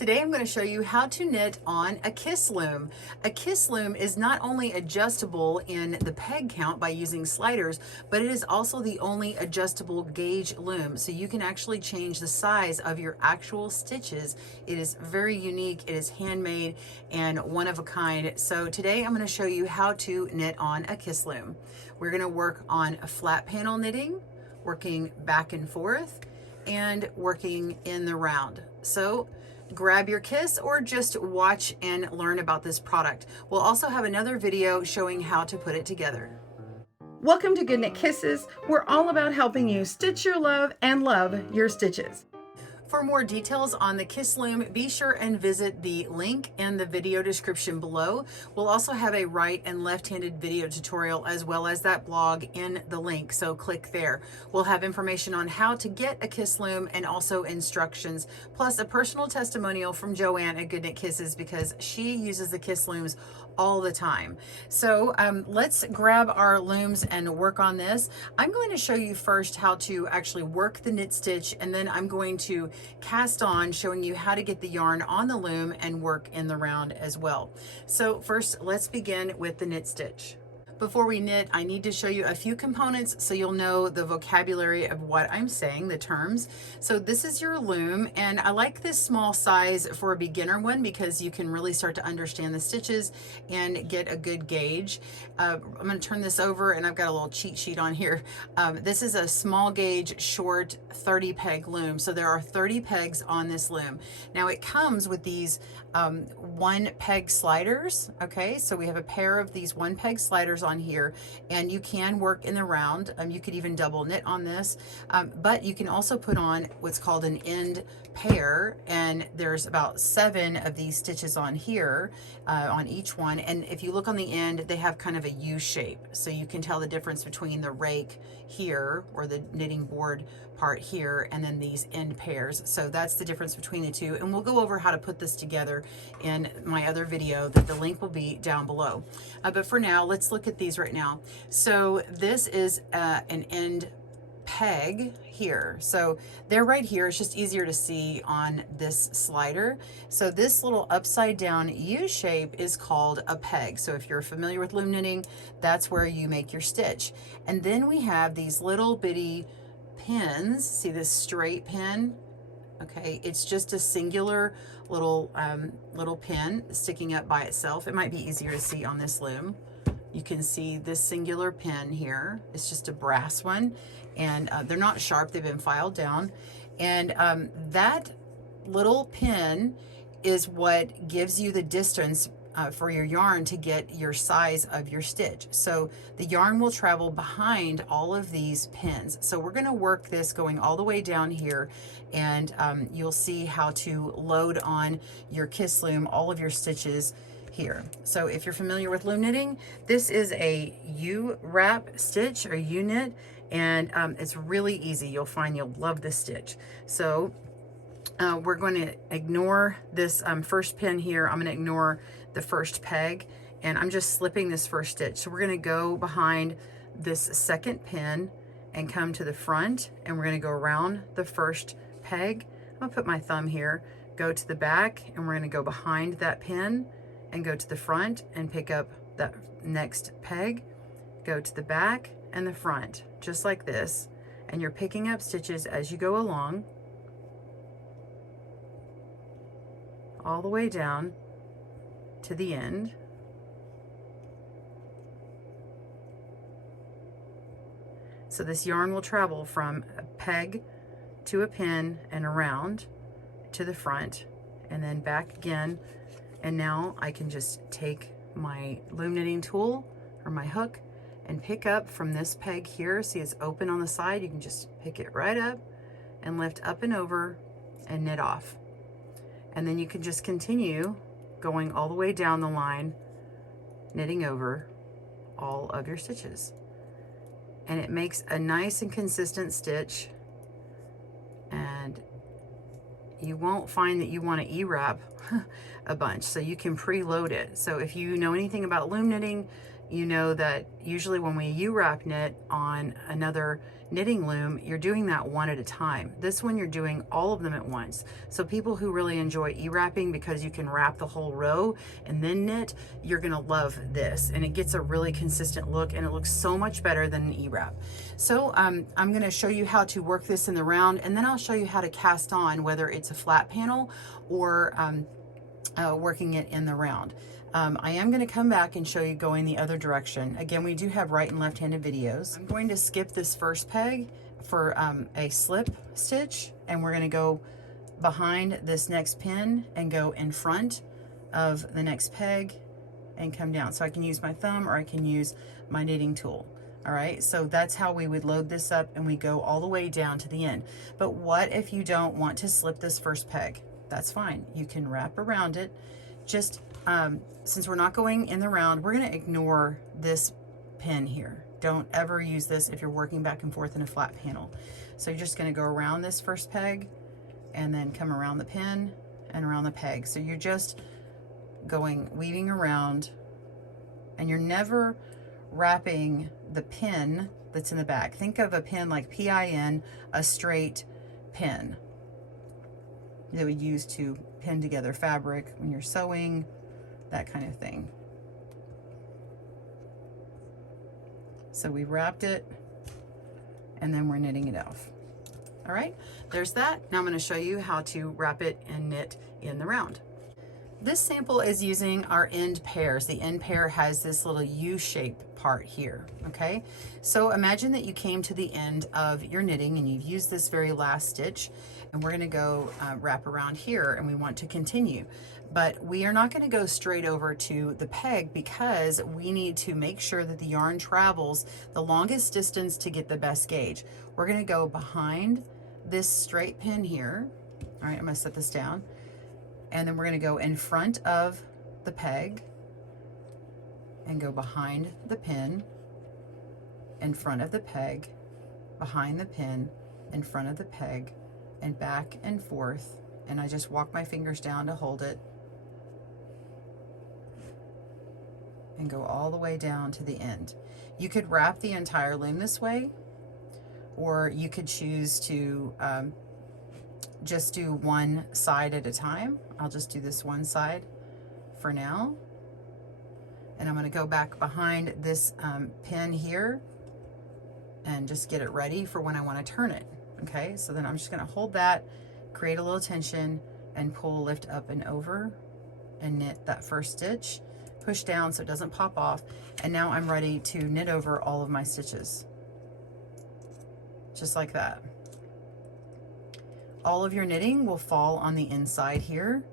Today I'm going to show you how to knit on a kiss loom. A kiss loom is not only adjustable in the peg count by using sliders, but it is also the only adjustable gauge loom. So you can actually change the size of your actual stitches. It is very unique, it is handmade and one of a kind. So today I'm going to show you how to knit on a kiss loom. We're going to work on a flat panel knitting, working back and forth, and working in the round. So grab your kiss or just watch and learn about this product. We'll also have another video showing how to put it together. Welcome to GoodKnit Kisses. We're all about helping you stitch your love and love your stitches. For more details on the Kiss Loom, be sure and visit the link in the video description below. We'll also have a right and left-handed video tutorial as well as that blog in the link, so click there. We'll have information on how to get a Kiss Loom and also instructions, plus a personal testimonial from Joanne at GoodKnit Kisses because she uses the Kiss Looms all the time. So let's grab our looms and work on this. I'm going to show you first how to actually work the knit stitch, and then I'm going to cast on, showing you how to get the yarn on the loom and work in the round as well. So first, let's begin with the knit stitch. Before we knit, I need to show you a few components so you'll know the vocabulary of what I'm saying, the terms. So this is your loom, and I like this small size for a beginner one because you can really start to understand the stitches and get a good gauge. I'm going to turn this over, and I've got a little cheat sheet on here. This is a small gauge, short 30 peg loom. So there are 30 pegs on this loom. Now it comes with these 1 peg sliders. Okay, so we have a pair of these 1 peg sliders on here, and you can work in the round. You could even double knit on this, but you can also put on what's called an end pair, and there's about 7 of these stitches on here on each one. And if you look on the end, they have kind of a U shape, so you can tell the difference between the rake here, or the knitting board part here, and then these end pairs. So that's the difference between the two, and we'll go over how to put this together in my other video that the link will be down below. But for now, let's look at these right now. So this is an end peg here. So they're right here. It's just easier to see on this slider. So this little upside down U shape is called a peg. So if you're familiar with loom knitting, that's where you make your stitch. And then we have these little bitty pins. See this straight pin? Okay, it's just a singular little little pin sticking up by itself. It might be easier to see on this loom. You can see this singular pin here. It's just a brass one, and they're not sharp. They've been filed down, and that little pin is what gives you the distance for your yarn to get your size of your stitch. So the yarn will travel behind all of these pins. So we're going to work this going all the way down here, and you'll see how to load on your kiss loom all of your stitches here. So if you're familiar with loom knitting, this is a U-wrap stitch or U-knit, and it's really easy. You'll find you'll love this stitch. So we're going to ignore this first pin here. I'm going to ignore the first peg, and I'm just slipping this first stitch. So we're going to go behind this second pin and come to the front, and we're going to go around the first peg. I'm going to put my thumb here, go to the back, and we're going to go behind that pin and go to the front and pick up that next peg, go to the back and the front, just like this. And you're picking up stitches as you go along, all the way down to the end. So this yarn will travel from a peg to a pin and around to the front and then back again. And now I can just take my loom knitting tool or my hook and pick up from this peg here. See, it's open on the side. You can just pick it right up and lift up and over and knit off. And then you can just continue going all the way down the line, knitting over all of your stitches. And it makes a nice and consistent stitch, and you won't find that you want to E-wrap a bunch, so you can preload it. So if you know anything about loom knitting, you know that usually when we U-wrap knit on another knitting loom, you're doing that one at a time. This one you're doing all of them at once. So people who really enjoy E-wrapping because you can wrap the whole row and then knit, you're gonna love this. And it gets a really consistent look and it looks so much better than an E-wrap. So I'm gonna show you how to work this in the round, and then I'll show you how to cast on, whether it's a flat panel or working it in the round. I am going to come back and show you going the other direction. Again, we do have right and left-handed videos. I'm going to skip this first peg for a slip stitch, and we're going to go behind this next pin and go in front of the next peg and come down. So I can use my thumb or I can use my knitting tool. All right, so that's how we would load this up, and we go all the way down to the end. But what if you don't want to slip this first peg? That's fine. You can wrap around it. Just since we're not going in the round, we're going to ignore this pin here. Don't ever use this if you're working back and forth in a flat panel. So you're just going to go around this first peg and then come around the pin and around the peg. So you're just weaving around, and you're never wrapping the pin that's in the back. Think of a pin like PIN, a straight pin that we use to pin together fabric when you're sewing, that kind of thing. So we wrapped it, and then we're knitting it off. All right, there's that. Now I'm going to show you how to wrap it and knit in the round. This sample is using our end pairs. The end pair has this little U-shaped part here, okay? So imagine that you came to the end of your knitting and you've used this very last stitch, and we're gonna go wrap around here, and we want to continue. But we are not gonna go straight over to the peg because we need to make sure that the yarn travels the longest distance to get the best gauge. We're gonna go behind this straight pin here. All right, I'm gonna set this down. And then we're going to go in front of the peg and go behind the pin, in front of the peg, behind the pin, in front of the peg, and back and forth. And I just walk my fingers down to hold it and go all the way down to the end. You could wrap the entire loom this way, or you could choose to just do one side at a time. I'll just do this one side for now. And I'm going to go back behind this pin here and just get it ready for when I want to turn it. Okay, so then I'm just going to hold that, create a little tension, and pull, lift up and over, and knit that first stitch, push down so it doesn't pop off. And now I'm ready to knit over all of my stitches. Just like that. All of your knitting will fall on the inside here,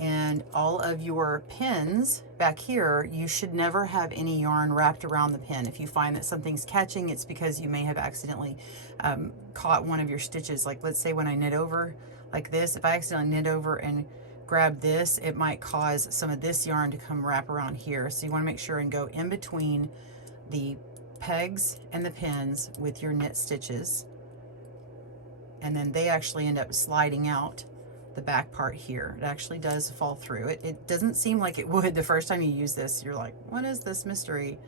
and all of your pins back here, you should never have any yarn wrapped around the pin. If you find that something's catching, it's because you may have accidentally caught one of your stitches. Like let's say when I knit over like this, if I accidentally knit over and grab this, it might cause some of this yarn to come wrap around here. So you want to make sure and go in between the pegs and the pins with your knit stitches. And then they actually end up sliding out the back part here. It actually does fall through. It doesn't seem like it would the first time you use this. You're like, what is this mystery?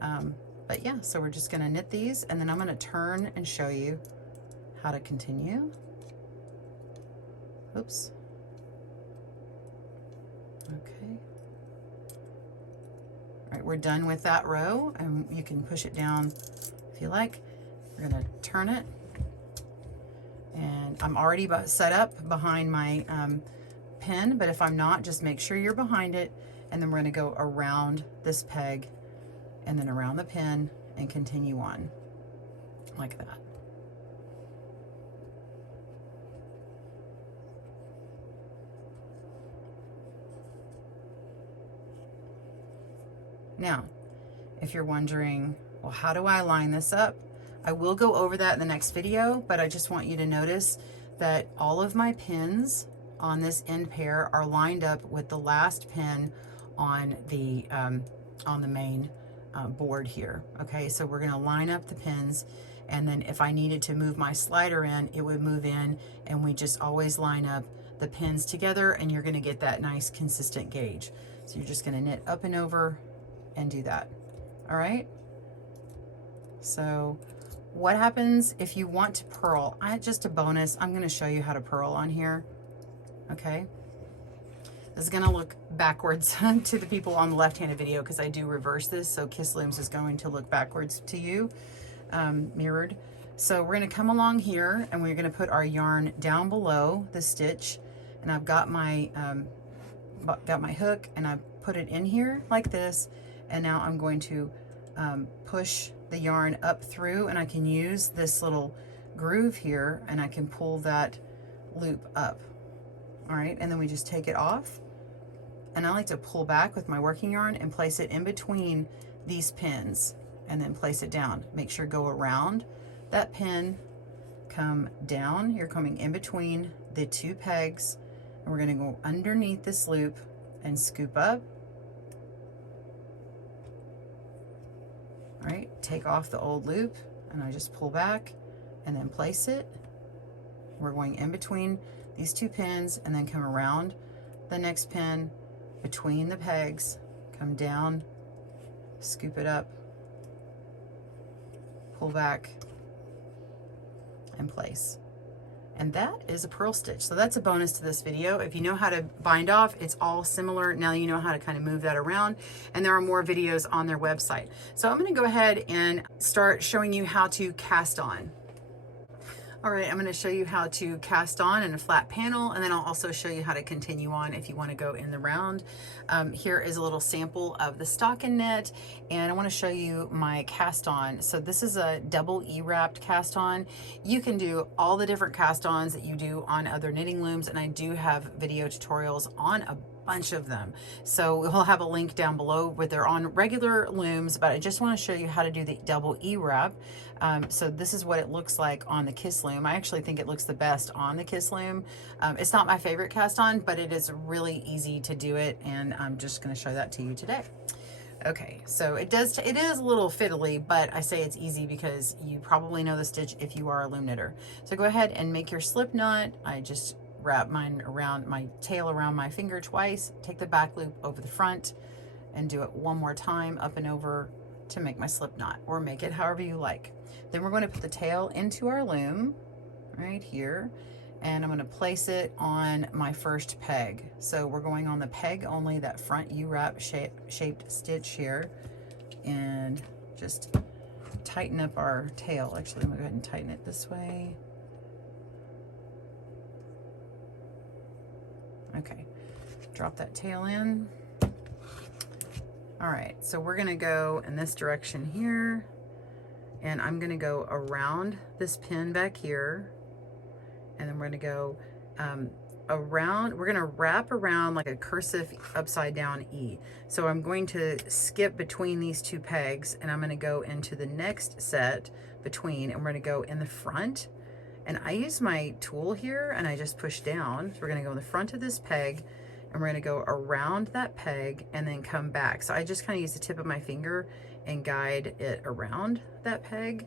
But yeah, so we're just gonna knit these, and then I'm gonna turn and show you how to continue. Oops. Okay. All right, we're done with that row, and you can push it down if you like. We're gonna turn it. And I'm already set up behind my pin, but if I'm not, just make sure you're behind it. And then we're going to go around this peg and then around the pin and continue on like that. Now, if you're wondering, well, how do I line this up? I will go over that in the next video, but I just want you to notice that all of my pins on this end pair are lined up with the last pin on the main board here. Okay, so we're going to line up the pins, and then if I needed to move my slider in, it would move in, and we just always line up the pins together, and you're going to get that nice consistent gauge. So you're just going to knit up and over and do that. All right. So what happens if you want to purl? Just a bonus, I'm going to show you how to purl on here. Okay. This is going to look backwards to the people on the left-handed video because I do reverse this. So Kiss Looms is going to look backwards to you, mirrored. So we're going to come along here and we're going to put our yarn down below the stitch. And I've got my hook and I put it in here like this. And now I'm going to push the yarn up through, and I can use this little groove here and I can pull that loop up. All right, and then we just take it off. And I like to pull back with my working yarn and place it in between these pins and then place it down. Make sure go around that pin, come down. You're coming in between the two pegs, and we're going to go underneath this loop and scoop up. All right, take off the old loop and I just pull back and then place it. We're going in between these two pins and then come around the next pin between the pegs, come down, scoop it up, pull back, and place. And that is a purl stitch. So that's a bonus to this video. If you know how to bind off, it's all similar. Now you know how to kind of move that around, and there are more videos on their website. So I'm going to go ahead and start showing you how to cast on. All right, I'm going to show you how to cast on in a flat panel, and then I'll also show you how to continue on if you want to go in the round. Here is a little sample of the stocking knit, and I want to show you my cast on. So this is a double E-wrapped cast on. You can do all the different cast ons that you do on other knitting looms, and I do have video tutorials on a bunch of them. So we'll have a link down below where they're on regular looms, but I just want to show you how to do the double E-wrap. So this is what it looks like on the Kiss Loom. I actually think it looks the best on the Kiss Loom. It's not my favorite cast on, but it is really easy to do it, and I'm just going to show that to you today. Okay, so it is a little fiddly, but I say it's easy because you probably know the stitch if you are a loom knitter. So go ahead and make your slip knot. I just wrap mine around my tail around my finger twice, take the back loop over the front, and do it one more time up and over to make my slip knot, or make it however you like. Then we're going to put the tail into our loom right here, and I'm going to place it on my first peg. So we're going on the peg only, that front U-wrap shaped stitch here, and just tighten up our tail. Actually, I'm going to go ahead and tighten it this way. Okay, drop that tail in. All right, so we're gonna go in this direction here, and I'm gonna go around this pin back here, and then we're gonna go around, we're gonna wrap around like a cursive upside down E. So I'm going to skip between these two pegs, and I'm gonna go into the next set between, and we're gonna go in the front. And I use my tool here and I just push down. So we're gonna go in the front of this peg, and we're gonna go around that peg and then come back. So I just kind of use the tip of my finger and guide it around that peg.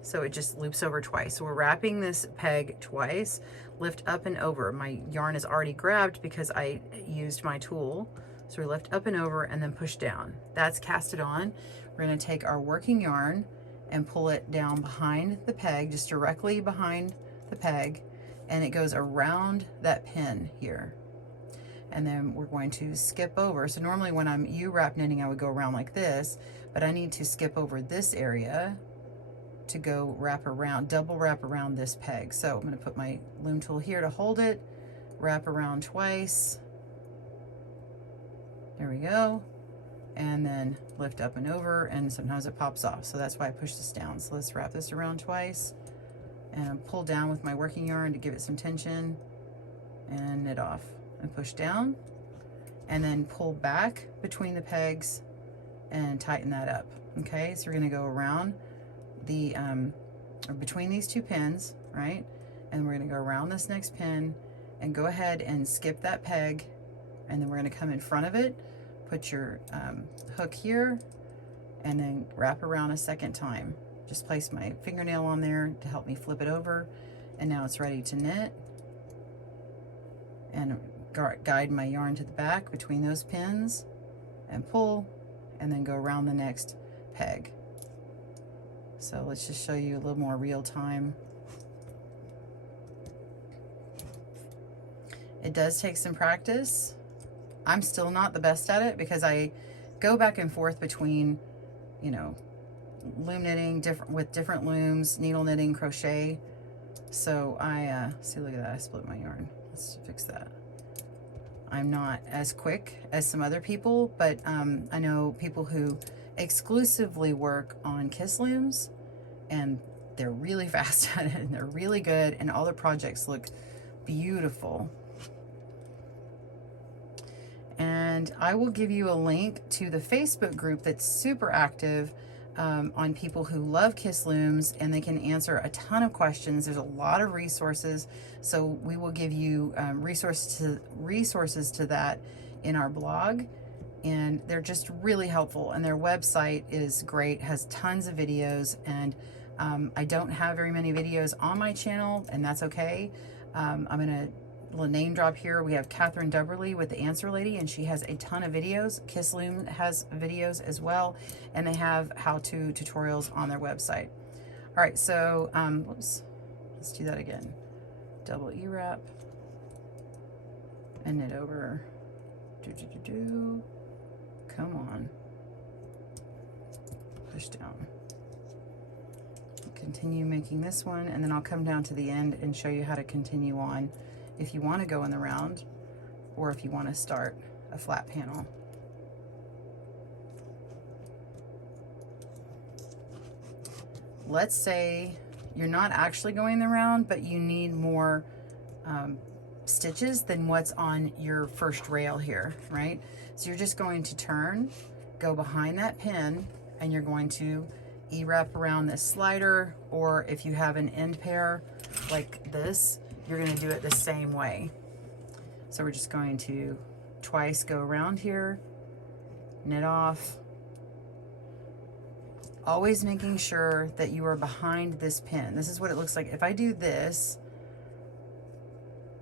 So it just loops over twice. So we're wrapping this peg twice, lift up and over. My yarn is already grabbed because I used my tool. So we lift up and over and then push down. That's casted on. We're gonna take our working yarn and pull it down behind the peg, just directly behind the peg, and it goes around that pin here. And then we're going to skip over. So normally when I'm U-wrap knitting, I would go around like this, but I need to skip over this area to go wrap around, double wrap around this peg. So I'm going to put my loom tool here to hold it, wrap around twice. There we go. And then lift up and over, and sometimes it pops off. So that's why I push this down. So let's wrap this around twice and pull down with my working yarn to give it some tension, and knit off and push down, and then pull back between the pegs and tighten that up. Okay, so we're gonna go around the, or between these two pins, right? And we're gonna go around this next pin and go ahead and skip that peg, and then we're gonna come in front of it, put your hook here, and then wrap around a second time. Just place my fingernail on there to help me flip it over, and now it's ready to knit. And guide my yarn to the back between those pins and pull, and then go around the next peg. So let's just show you a little more real time. It does take some practice. I'm still not the best at it because I go back and forth between, you know, loom knitting with different looms, needle knitting, crochet. So I, see, look at that, I split my yarn. Let's fix that. I'm not as quick as some other people, but I know people who exclusively work on Kiss looms, and they're really fast at it, and they're really good, and all their projects look beautiful. And I will give you a link to the Facebook group that's super active on people who love Kiss looms, and they can answer a ton of questions. There's a lot of resources, so we will give you resources to that in our blog, and they're just really helpful. And their website is great, has tons of videos, and I don't have very many videos on my channel, and that's okay. I'm gonna name drop here. We have Catherine Dubberly with the Answer Lady, and she has a ton of videos. Kiss Loom has videos as well, and they have how-to tutorials on their website. All right, so whoops, let's do that again. Double E-wrap and knit over. Come on, push down. Continue making this one, and then I'll come down to the end and show you how to continue on if you want to go in the round, or if you want to start a flat panel. Let's say you're not actually going the round, but you need more stitches than what's on your first rail here, right? So you're just going to turn, go behind that pin, and you're going to E-wrap around this slider, or if you have an end pair like this, you're going to do it the same way. So we're just going to twice go around here, knit off, always making sure that you are behind this pin. This is what it looks like. If I do this,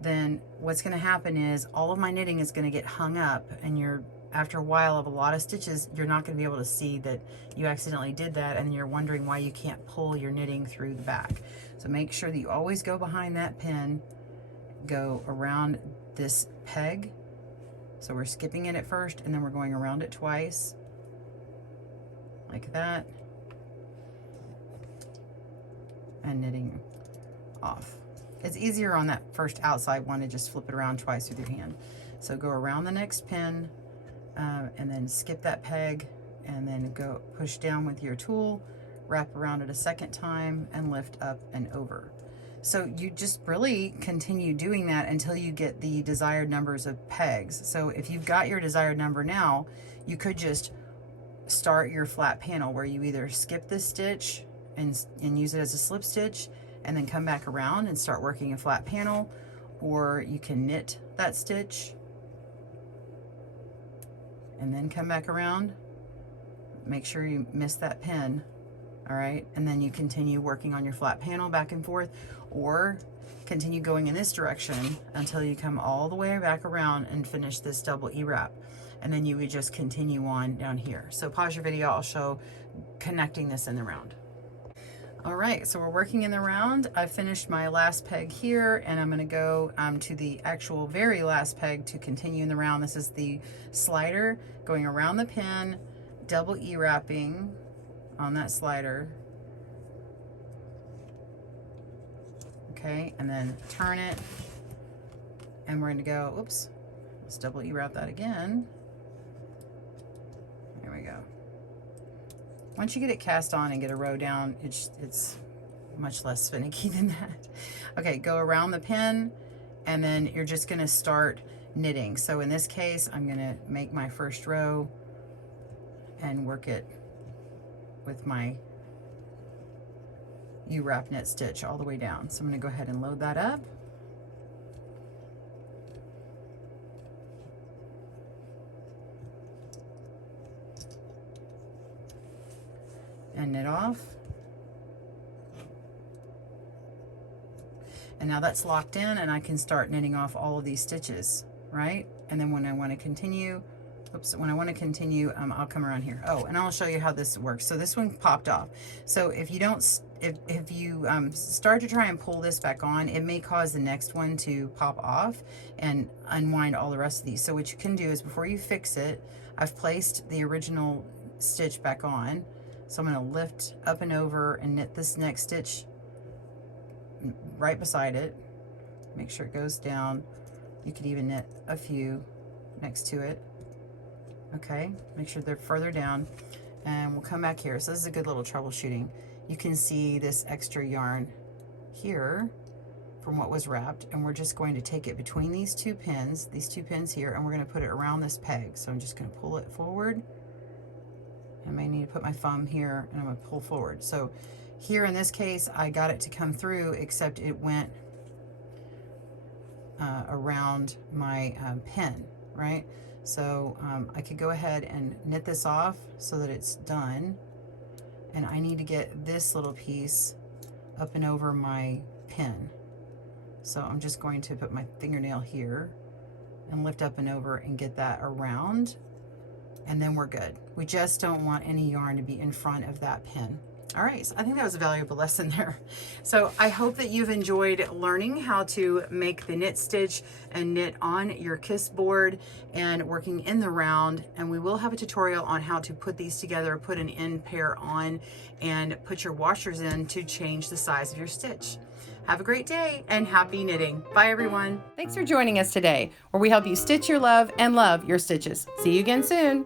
then what's going to happen is all of my knitting is going to get hung up, and you're, after a while of a lot of stitches, you're not going to be able to see that you accidentally did that, and you're wondering why you can't pull your knitting through the back. So make sure that you always go behind that pin, go around this peg. So we're skipping it at first, and then we're going around it twice, like that, and knitting off. It's easier on that first outside one to just flip it around twice with your hand. So go around the next pin, and then skip that peg, and then go push down with your tool, wrap around it a second time, and lift up and over. So you just really continue doing that until you get the desired numbers of pegs. So if you've got your desired number now, you could just start your flat panel where you either skip this stitch and use it as a slip stitch, and then come back around and start working a flat panel, or you can knit that stitch and then come back around. Make sure you miss that pin, all right? And then you continue working on your flat panel back and forth, or continue going in this direction until you come all the way back around and finish this double E-wrap. And then you would just continue on down here. So pause your video, I'll show connecting this in the round. All right, so we're working in the round. I've finished my last peg here, and I'm gonna go to the actual very last peg to continue in the round. This is the slider, going around the pin, double E-wrapping on that slider. Okay, and then turn it, and we're gonna go, oops, let's double E-wrap that again. There we go. Once you get it cast on and get a row down, it's much less finicky than that. Okay, go around the pin, and then you're just gonna start knitting. So in this case, I'm gonna make my first row and work it with my U-wrap knit stitch all the way down. So I'm gonna go ahead and load that up. And knit off. And now that's locked in, and I can start knitting off all of these stitches, right? And then when I want to continue, oops, when I want to continue, I'll come around here. Oh, and I'll show you how this works. So this one popped off. So if you don't, if you start to try and pull this back on, it may cause the next one to pop off and unwind all the rest of these. So what you can do is, before you fix it, I've placed the original stitch back on. So I'm going to lift up and over and knit this next stitch right beside it. Make sure it goes down. You could even knit a few next to it. Okay, make sure they're further down, and we'll come back here. So this is a good little troubleshooting. You can see this extra yarn here from what was wrapped, and we're just going to take it between these two pins here, and we're going to put it around this peg. So I'm just going to pull it forward. I may need to put my thumb here, and I'm going to pull forward. So here in this case, I got it to come through, except it went around my pin, right? So I could go ahead and knit this off so that it's done. And I need to get this little piece up and over my pin. So I'm just going to put my fingernail here and lift up and over and get that around. And then we're good. We just don't want any yarn to be in front of that pin. All right, so I think that was a valuable lesson there. So I hope that you've enjoyed learning how to make the knit stitch and knit on your kiss board and working in the round. And we will have a tutorial on how to put these together, put an end pair on, and put your washers in to change the size of your stitch. Have a great day and happy knitting. Bye, everyone. Thanks for joining us today, where we help you stitch your love and love your stitches. See you again soon.